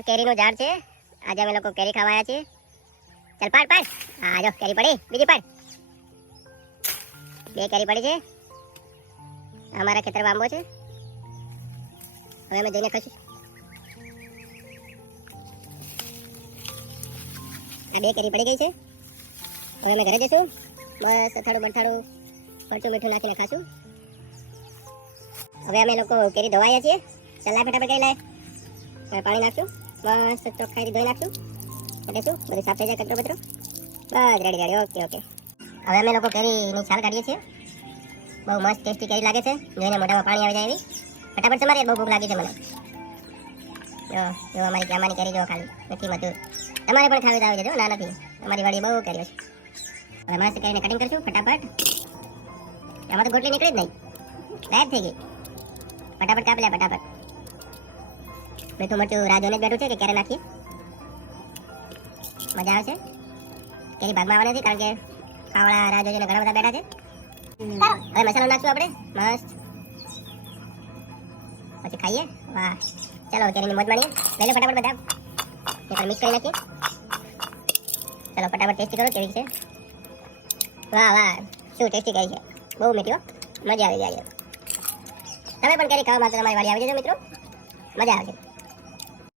આ કેરીનું ઝાડ છે. આજે અમે લોકો કેરી ખાવા આવ્યા છીએ. ચાલ પાડ પાડ. હા, જો, કેરી પડી. બીજી પાડ. બે કેરી પડી છે. અમારા ખેતર આંબો છે. હવે અમે જઈને ખાશું આ બે કેરી પડી ગઈ છે. હવે અમે ઘરે જઈશું. બસ અથાડું બઠાડું મરચું મીઠું નાખીને ખાશું હવે અમે લોકો કેરી ધોવાયા છીએ. ચલા ફટાફટ કરી લે પાણી નાખશું. બસ ચોખ્ખાઈથી ધોઈ નાખ્યું એટલે શું બધું સાફ થઈ જાય કચરો બચરો બસ રેડી રેડી ઓકે ઓકે હવે અમે લોકો કેરીની છાલ કાઢીએ છીએ. બહુ મસ્ત ટેસ્ટી કેરી લાગે છે. જોઈને મોઢામાં પાણી આવી જાય એવી. ફટાફટ તમારે બહુ ભૂખ લાગી છે મને. જો જો અમારી ગામની કેરી જો ખાલી, નથી મધુર. તમારે પણ ખાવી તો આવી જજો, ના નથી. અમારી વાડી બહુ કેરીઓ છે. હવે મસ્ત કરીને કટિંગ કરશું, ફટાફટ. આમાં તો ગોટલી નીકળી જ નહીં. ગાયબ થઈ ગઈ. ફટાફટ કાપ લે, ફટાફટ. મીઠું મરચું રાહ જોઈને જ બેઠું છે કે ક્યારે નાખીએ. મજા આવે છે કેરી ભાગમાં આવવાની નથી, કારણ કે ખાવડા રાહ જોઈને ઘણા બધા બેઠા છે. હવે મસાલો નાખશું આપણે. મસ્ત. પછી ખાઈએ? વાહ. ચાલો કેરીની મોજ માણીએ. લઈ લો ફટાફટ બધા. એ પણ મિક્સ કરી નાખીએ. ચાલો, ફટાફટ ટેસ્ટી કરો, કેવી છે? વાહ વાહ. શું ટેસ્ટી કરી છે? બહુ મીઠી મજા આવી જાય તમે પણ કેરી ખાવા માટે તમારી વાડી આવી જજો મિત્રો. મજા આવશે.